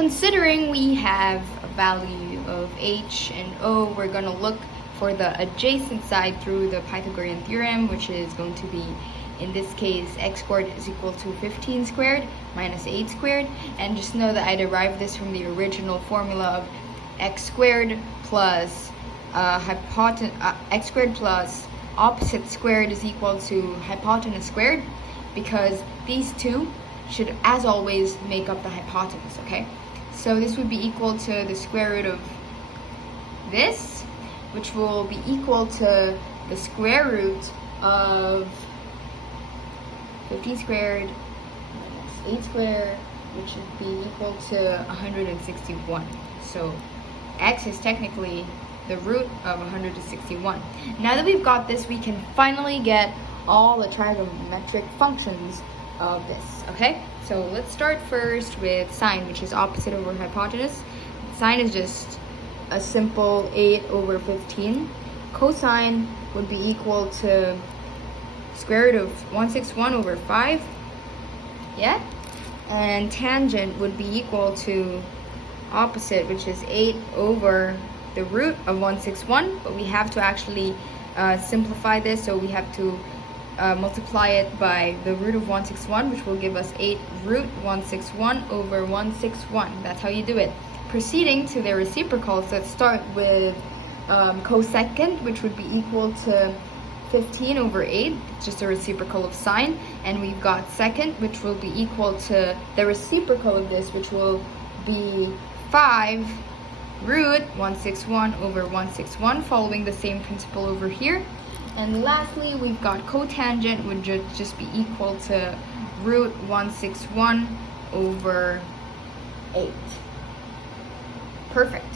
Considering we have a value of h and o, we're going to look for the adjacent side through the Pythagorean theorem, which is going to be, in this case, x squared is equal to 15 squared minus 8 squared. And just know that I derived this from the original formula of x squared plus x squared plus opposite squared is equal to hypotenuse squared, because these two should, as always, make up the hypotenuse, okay? So this would be equal to the square root of this, which will be equal to the square root of 15 squared minus 8 squared, which would be equal to 161. So x is technically the root of 161. Now that we've got this, we can finally get all the trigonometric functions of this, okay? So let's start first with sine, which is opposite over hypotenuse. Sine is just a simple 8 over 15. Cosine would be equal to square root of 161 over 5. Yeah? And tangent would be equal to opposite, which is 8 over the root of 161, but we have to actually simplify this, so we have to multiply it by the root of 161, which will give us 8 root 161 over 161. That's how you do it. Proceeding to their reciprocals, let's start with cosecant, which would be equal to 15 over 8. It's just a reciprocal of sine. And we've got secant, which will be equal to the reciprocal of this, which will be 5 root 161 over 161, following the same principle over here. And lastly, we've got cotangent, which would just be equal to root 161 over 8. Perfect.